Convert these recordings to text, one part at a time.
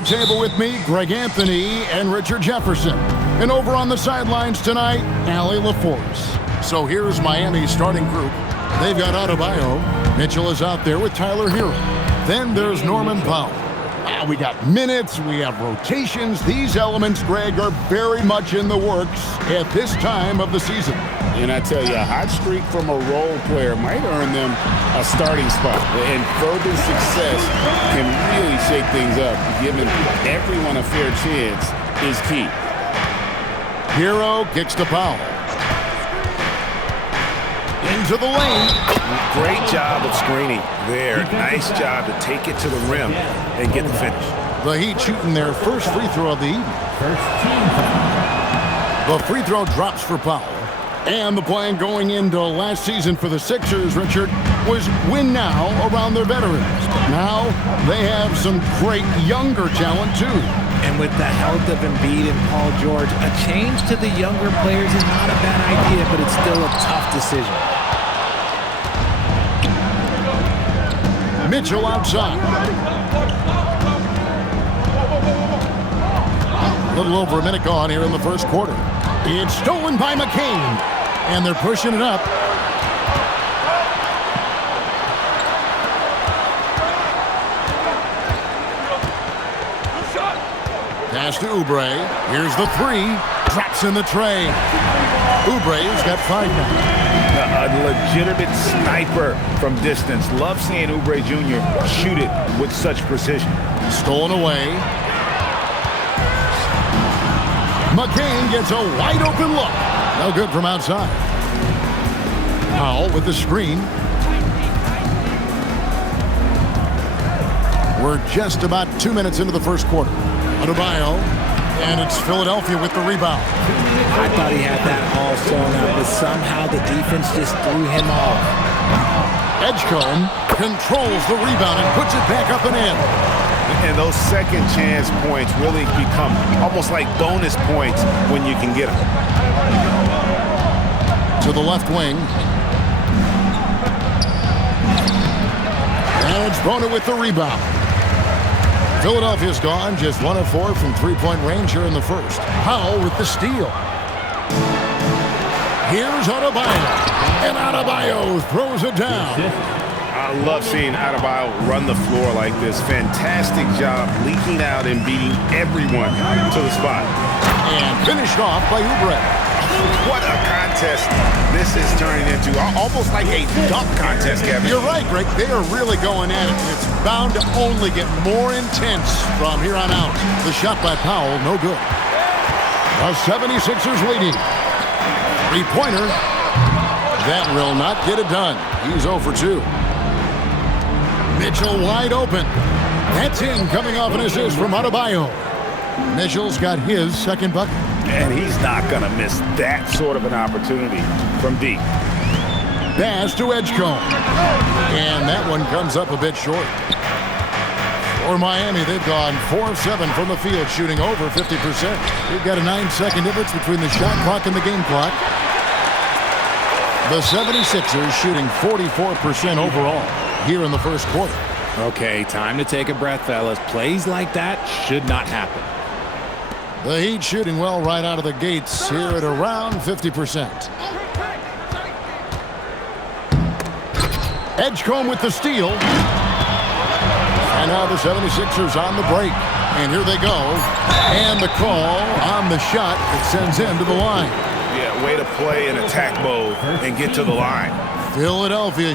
the table with me, Greg Anthony and Richard Jefferson. And over on the sidelines tonight, Allie LaForce. So here's Miami's starting group. They've got Adebayo. Mitchell is out there with Tyler Hero. Then there's Norman Powell. We got minutes, we have rotations. These elements, Greg, are very much in the works at this time of the season. And I tell you, a hot streak from a role player might earn them a starting spot. And further success can really shake things up. Giving everyone a fair chance is key. Hero kicks to Powell. Into the lane. Great job of screening there. Nice job to take it to the rim and get the finish. The Heat shooting their first free throw of the evening. The free throw drops for Powell. And the plan going into last season for the Sixers, Richard, was win now around their veterans. Now they have some great younger talent, too. And with the health of Embiid and Paul George, a change to the younger players is not a bad idea, but it's still a tough decision. Mitchell outside. A little over a minute gone here in the first quarter. It's stolen by McCain. And they're pushing it up. Pass to Oubre. Here's the three. Drops in the tray. Oubre's got 5 now. A legitimate sniper from distance. Love seeing Oubre Jr. shoot it with such precision. Stolen away. McCain gets a wide open look. No good from outside. Powell with the screen. We're just about 2 minutes into the first quarter. Adebayo, and it's Philadelphia with the rebound. I thought he had that all sewn up, but somehow the defense just threw him off. Edgecombe controls the rebound and puts it back up and in. And those second chance points really become almost like bonus points when you can get them. To the left wing. And it's Bona with the rebound. Philadelphia's gone just 1 of 4 from three-point range here in the first. Powell with the steal. Here's Adebayo. And Adebayo throws it down. I love seeing Adebayo run the floor like this. Fantastic job leaking out and beating everyone to the spot. And finished off by Oubre. What a contest this is turning into. Almost like a dunk contest, Kevin. You're right, Greg. They are really going at it. It's bound to only get more intense from here on out. The shot by Powell, no good. The 76ers leading. Three-pointer. That will not get it done. He's 0 for 2. Mitchell wide open. That's in, coming off an assist from Adebayo. Mitchell's got his second bucket. And he's not going to miss that sort of an opportunity from deep. Pass to Edgecombe. And that one comes up a bit short. For Miami, they've gone 4 of 7 from the field, shooting over 50%. We've got a 9-second difference between the shot clock and the game clock. The 76ers shooting 44% overall here in the first quarter. Okay, time to take a breath, fellas. Plays like that should not happen. The Heat shooting well right out of the gates here at around 50%. Edgecombe with the steal. And now the 76ers on the break. And here they go. And the call on the shot that sends him to the line. Yeah, way to play in attack mode and get to the line. Philadelphia.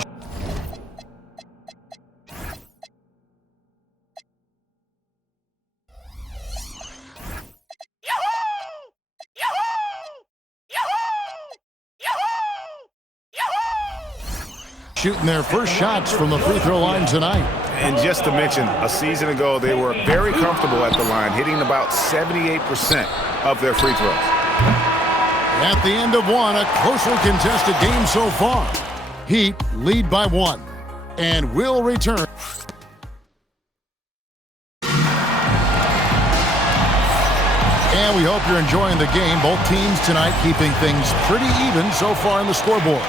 Shooting their first shots from the free throw line tonight. And just to mention, a season ago, they were very comfortable at the line, hitting about 78% of their free throws. At the end of one, a closely contested game so far. Heat lead by 1 and will return. And we hope you're enjoying the game. Both teams tonight keeping things pretty even so far on the scoreboard.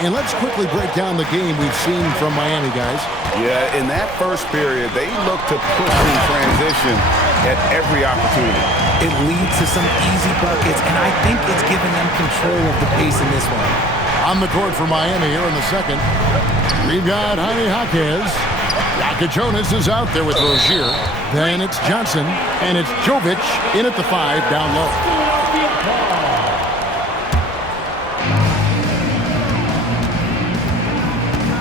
And let's quickly break down the game we've seen from Miami, guys. Yeah, in that first period, they looked to push in transition at every opportunity. It leads to some easy buckets, and I think it's given them control of the pace in this one. On the court for Miami here in the second. We've got Jaime Jaquez. Jonas is out there with Rozier. Then it's Johnson, and it's Jovic in at the 5 down low.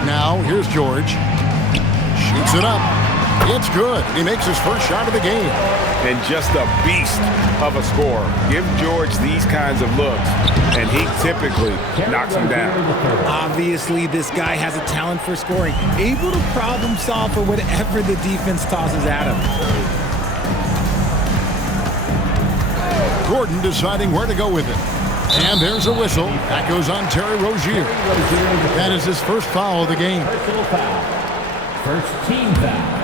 Now, here's George. Shoots it up. It's good. He makes his first shot of the game. And just a beast of a scorer. Give George these kinds of looks, and he typically knocks them down. Obviously, this guy has a talent for scoring, able to problem solve for whatever the defense tosses at him. Gordon deciding where to go with it. And there's a whistle. That goes on Terry Rozier. That is his first foul of the game. Personal foul. First team foul.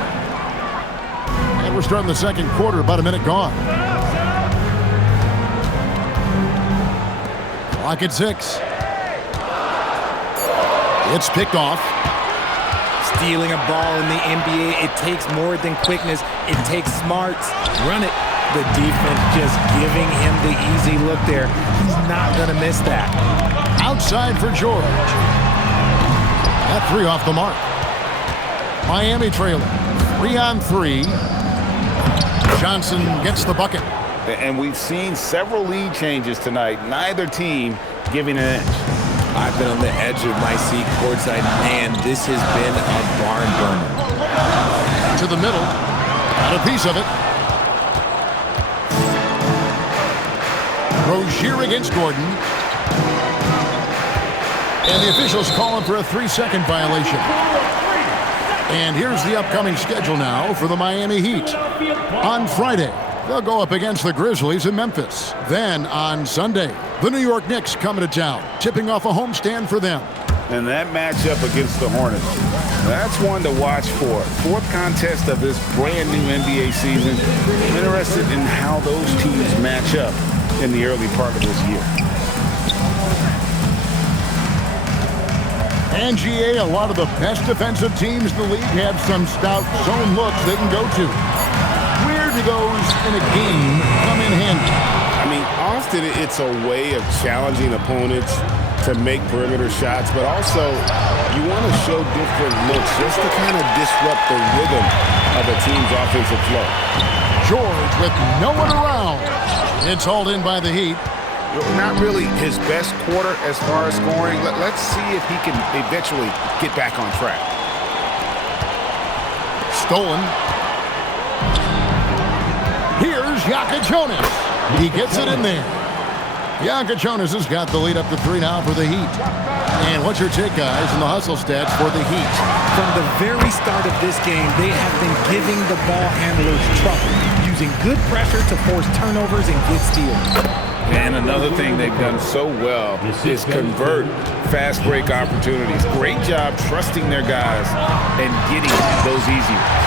And we're starting the second quarter, about a minute gone. Clock at 6. It's picked off. Stealing a ball in the NBA, it takes more than quickness. It takes smarts. Run it. The defense just giving him the easy look there. He's not going to miss that. Outside for George. That 3 off the mark. Miami trailing. 3-on-3. Johnson gets the bucket. And we've seen several lead changes tonight. Neither team giving an edge. I've been on the edge of my seat courtside. Man, this has been a barn burner. To the middle. Got a piece of it. Rozier against Gordon. And the officials calling for a 3-second violation. And here's the upcoming schedule now for the Miami Heat. On Friday, they'll go up against the Grizzlies in Memphis. Then on Sunday, the New York Knicks coming to town, tipping off a homestand for them. And that matchup against the Hornets, that's one to watch for. 4th contest of this brand new NBA season. Interested in how those teams match up in the early part of this year. And GA, a lot of the best defensive teams in the league have some stout zone looks they can go to. Where do those in a game come in handy? I mean, often it's a way of challenging opponents to make perimeter shots, but also you want to show different looks just to kind of disrupt the rhythm of a team's offensive flow. George with no one around. It's hauled in by the Heat. Not really his best quarter as far as scoring. Let's see if he can eventually get back on track. Stolen. Here's Jonas. He gets it in there. Jonas has got the lead up to 3 now for the Heat. And what's your take, guys, in the hustle stats for the Heat? From the very start of this game, they have been giving the ball handlers trouble, using good pressure to force turnovers and get steals. And another thing they've done so well is convert fast break opportunities. Great job trusting their guys and getting those easy ones.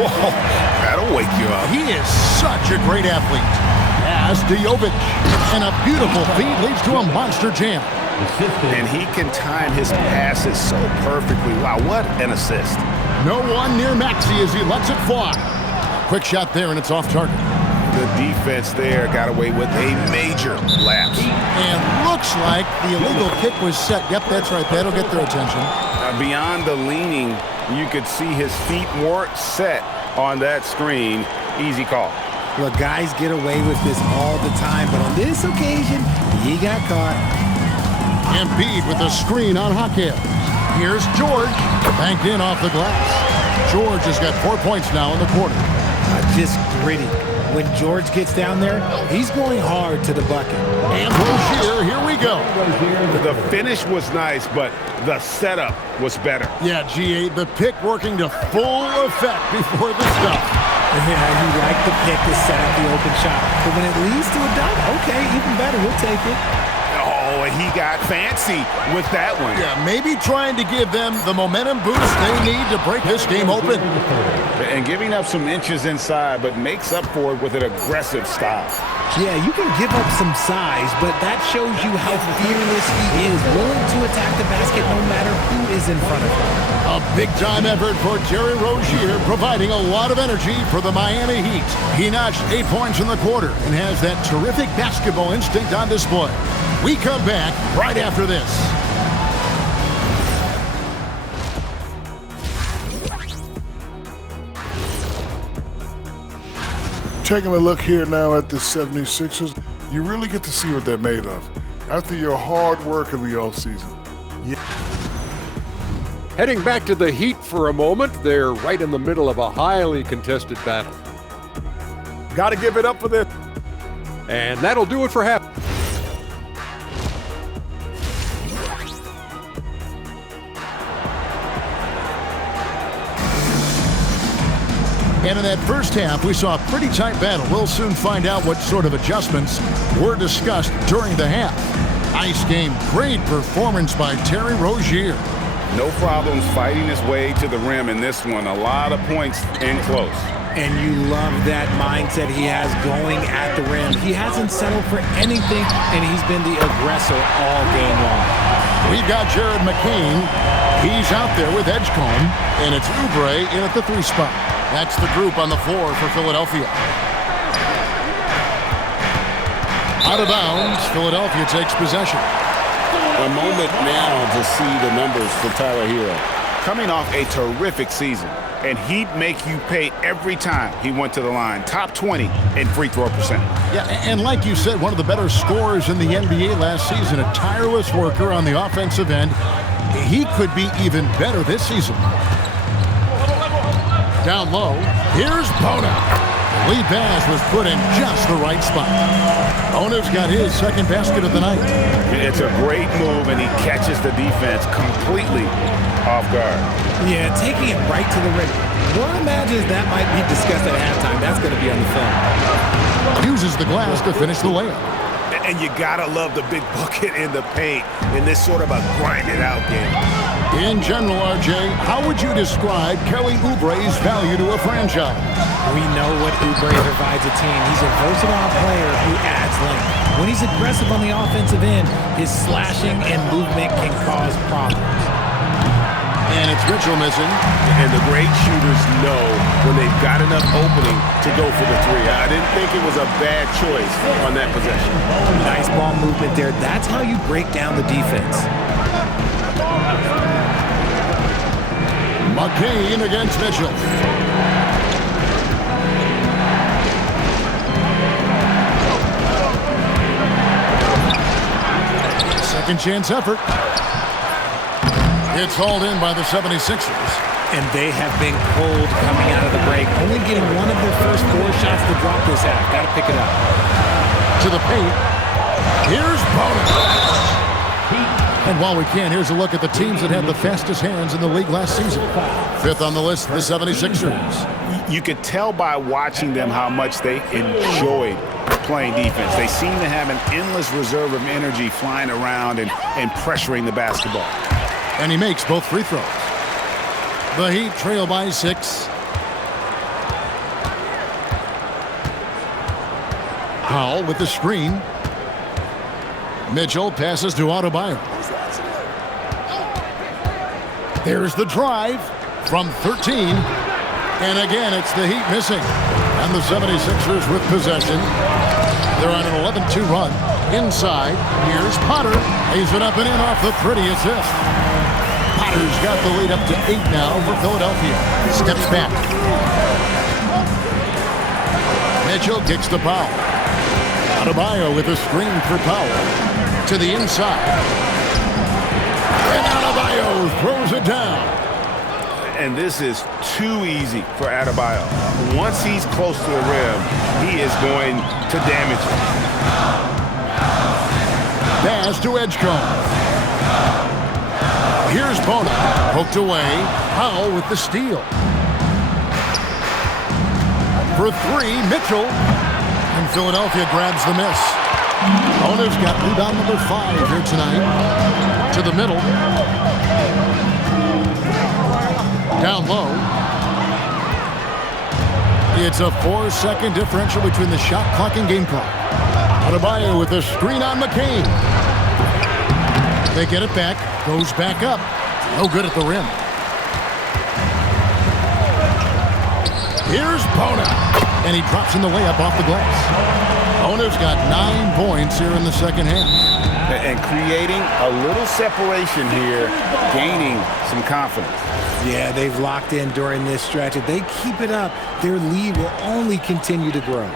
Whoa, that'll wake you up. He is such a great athlete. As to Jovic. And a beautiful feed leads to a monster jam. And he can time his passes so perfectly. Wow, what an assist. No one near Maxey as he lets it fly. Quick shot there, and it's off target. The defense there got away with a major lapse. And looks like the illegal kick was set. Yep, that's right. That'll get their attention. Beyond the leaning, you could see his feet weren't set on that screen. Easy call. Look, guys get away with this all the time, but on this occasion, he got caught. Embiid with a screen on Jaquez. Here's George. Banked in off the glass. George has got 4 points now in the quarter. Just gritty. When George gets down there, he's going hard to the bucket. And Rozier, here we go. The finish was nice, but the setup was better. Yeah, GA, the pick working to full effect before the stuff. Yeah, you like the pick to set up the open shot. But when it leads to a dunk, okay, even better, we'll take it. Oh, Oh, and he got fancy with that one. Yeah, maybe trying to give them the momentum boost they need to break this game open. And giving up some inches inside, but makes up for it with an aggressive style. Yeah, you can give up some size, but that shows you how fearless he is, willing to attack the basket no matter who is in front of him. A big-time effort for Terry Rozier, providing a lot of energy for the Miami Heat. He notched 8 points in the quarter and has that terrific basketball instinct on display. We come back right after this. Taking a look here now at the 76ers, you really get to see what they're made of after your hard work of the offseason. Heading back to the Heat for a moment, they're right in the middle of a highly contested battle. Got to give it up for this. And that'll do it for half. And in that first half, we saw a pretty tight battle. We'll soon find out what sort of adjustments were discussed during the half. Nice game. Great performance by Terry Rozier. No problems fighting his way to the rim in this one. A lot of points in close. And you love that mindset he has going at the rim. He hasn't settled for anything, and he's been the aggressor all game long. We've got Jared McCain. He's out there with Edgecombe, and it's Oubre in at the 3 spot. That's the group on the floor for Philadelphia. Out of bounds, Philadelphia takes possession. A moment now to see the numbers for Tyler Hero. Coming off a terrific season, and he'd make you pay every time he went to the line. Top 20 in free throw percentage. Yeah, and like you said, one of the better scorers in the NBA last season, a tireless worker on the offensive end. He could be even better this season. Down low, here's Bona. The lead pass was put in just the right spot. Bona's got his second basket of the night. It's a great move, and he catches the defense completely off guard. Yeah, taking it right to the rim. One imagines that might be discussed at halftime. That's going to be on the film. Uses the glass to finish the layup. And you gotta love the big bucket in the paint in this sort of a grinded-out game. In general, RJ, how would you describe Kelly Oubre's value to a franchise? We know what Oubre provides a team. He's a versatile player who adds length. When he's aggressive on the offensive end, his slashing and movement can cause problems. And it's Mitchell missing. And the great shooters know when they've got enough opening to go for the three. I didn't think it was a bad choice on that possession. Nice ball movement there. That's how you break down the defense. McCain against Mitchell. Second chance effort. It's hauled in by the 76ers. And they have been cold coming out of the break. Only getting one of their first 4 shots to drop this half. Got to pick it up. To the paint. Here's Bona. And while we can, here's a look at the teams that had the fastest hands in the league last season. 5th on the list, the 76ers. You could tell by watching them how much they enjoyed playing defense. They seem to have an endless reserve of energy flying around and pressuring the basketball. And he makes both free throws. The Heat trail by 6. Powell with the screen. Mitchell passes to Adebayo. There's the drive from 13. And again, it's the Heat missing. And the 76ers with possession. They're on an 11-2 run. Inside, here's Potter. Lays it up and in off the pretty assist. Potter's got the lead up to 8 now for Philadelphia. Steps back. Mitchell kicks to Powell. Adebayo with a screen for Powell. To the inside. And Adebayo throws it down. And this is too easy for Adebayo. Once he's close to the rim, he is going to damage it. Pass to Edgecombe. Here's Bona. Poked away. Powell with the steal. For 3, Mitchell. And Philadelphia grabs the miss. Bona's got rebound number 5 here tonight. To the middle. Down low. It's a 4-second differential between the shot clock and game clock. Adebayo with a screen on McCain. They get it back. Goes back up. No good at the rim. Here's Bona. And he drops in the layup off the glass. Bona's got 9 points here in the second half. And creating a little separation here, gaining some confidence. Yeah, they've locked in during this stretch. If they keep it up, their lead will only continue to grow.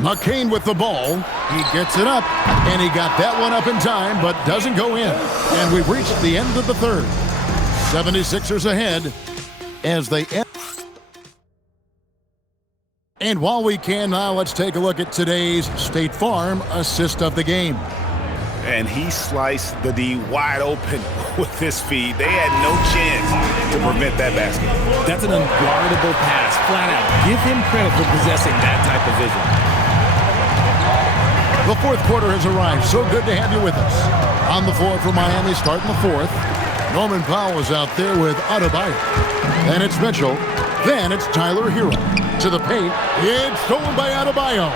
McCain with the ball. He gets it up, and he got that one up in time, but doesn't go in. And we've reached the end of the third. 76ers ahead as they end. And while we can now, let's take a look at today's State Farm assist of the game. And he sliced the D wide open with his feet. They had no chance to prevent that basket. That's an unguardable pass, flat out. Give him credit for possessing that type of vision. The fourth quarter has arrived. So good to have you with us. On the floor for Miami, starting the fourth. Norman Powell is out there with Adebayo. Then it's Mitchell. Then it's Tyler Hero. To the paint. It's stolen by Adebayo.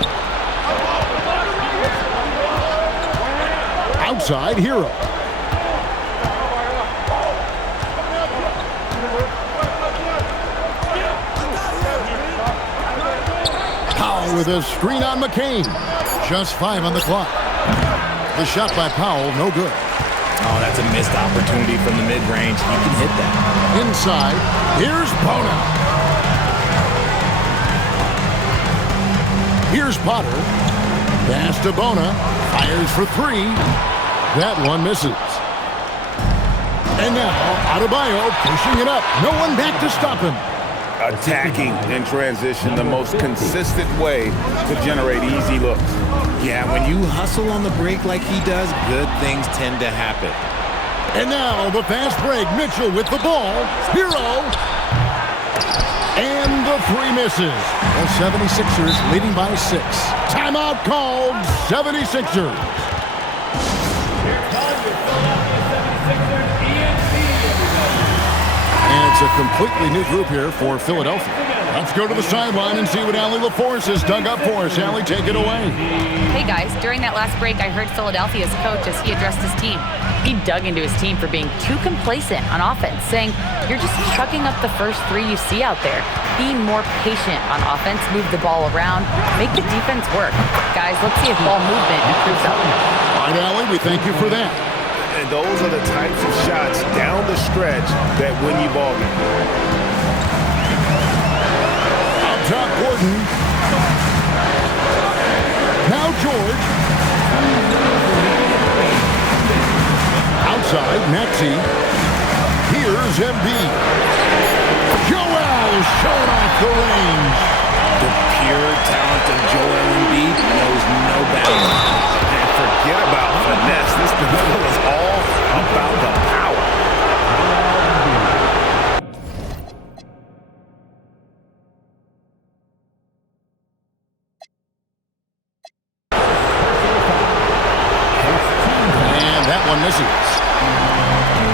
Outside, Hero. Powell with a screen on McCain. Just 5 on the clock. The shot by Powell, no good. Oh, that's a missed opportunity from the mid-range. He can hit that. Inside, here's Bona. Here's Potter. Pass to Bona. Fires for 3. That one misses. And now, Adebayo pushing it up. No one back to stop him. Attacking in transition, the most consistent way to generate easy looks. Yeah, when you hustle on the break like he does, good things tend to happen. And now the fast break. Mitchell with the ball. Hero. And the 3 misses. The 76ers leading by 6. Timeout called. 76ers. And it's a completely new group here for Philadelphia. Let's go to the sideline and see what Allie LaForce has dug up for us. Allie, take it away. Hey, guys. During that last break, I heard Philadelphia's coach as he addressed his team. He dug into his team for being too complacent on offense, saying, you're just chucking up the first 3 you see out there. Be more patient on offense, move the ball around, make the defense work. Guys, let's see if ball movement improves out there. All right, Allie, we thank you for that. And those are the types of shots down the stretch that win you ball games. Up top, Gordon. Now George. Outside, Maxey. Here's Embiid. Joel showing off the range. The pure talent of Joel Embiid knows no bounds. And forget about finesse. This duel is all about the power. And that one misses.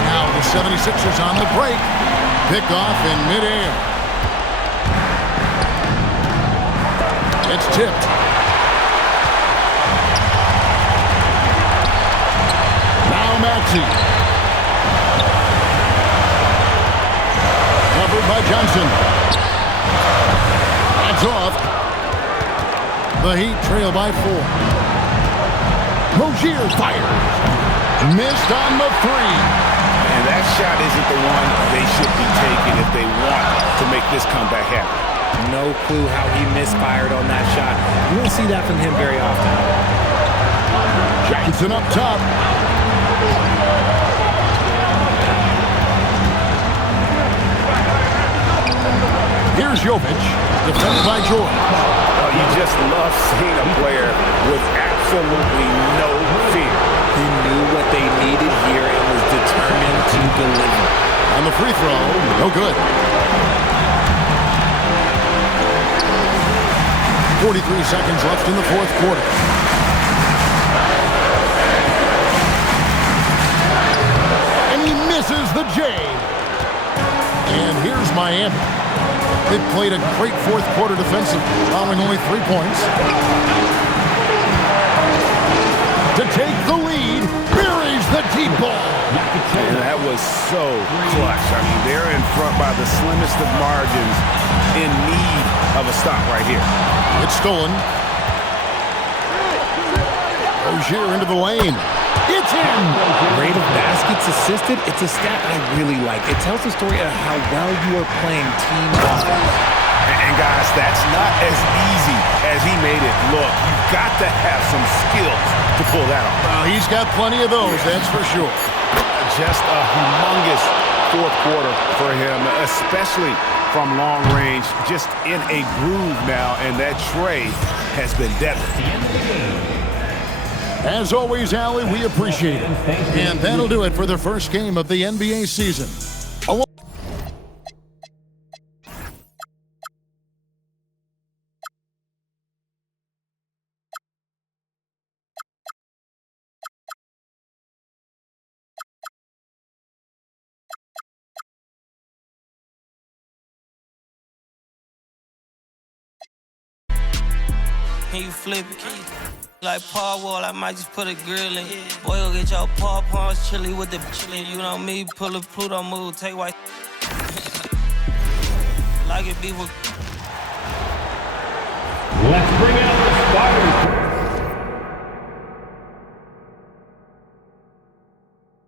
Now the 76ers on the break. Pick off in midair. It's tipped. Now Maxey. Covered by Johnson. That's off. The Heat trail by 4. Rozier fires. Missed on the 3. And that shot isn't the one they should be taking if they want to make this comeback happen. No clue how he misfired on that shot. You won't see that from him very often. Johnson up top. Here's Jovic, defended by George. Oh, you just love seeing a player with absolutely no fear. He knew what they needed here and was determined to deliver. On the free throw, no good. 43 seconds left in the fourth quarter. And he misses the J. And here's Miami. They played a great fourth quarter defensive, allowing only 3 points. To take the lead, buries the deep ball. And that was so clutch. I mean, they're in front by the slimmest of margins, in need of a stop right here. It's stolen. Rozier into the lane. It's in. Rate of baskets assisted, it's a stat I really like. It tells the story of how well you are playing team offense. And guys, that's not as easy as he made it look. You've got to have some skills to pull that off. He's got plenty of those, that's for sure. Just a humongous fourth quarter for him, especially from long range. Just in a groove now, and that trade has been deadly. As always, Allie, we appreciate it. And that'll do it for the first game of the NBA season. Can you flip it? Like Paul Wall, I might just put a grill in. Boy, you'll get your paw pawns chili with the chili. You know me, pull a Pluto move, take white. Like it be with. Let's bring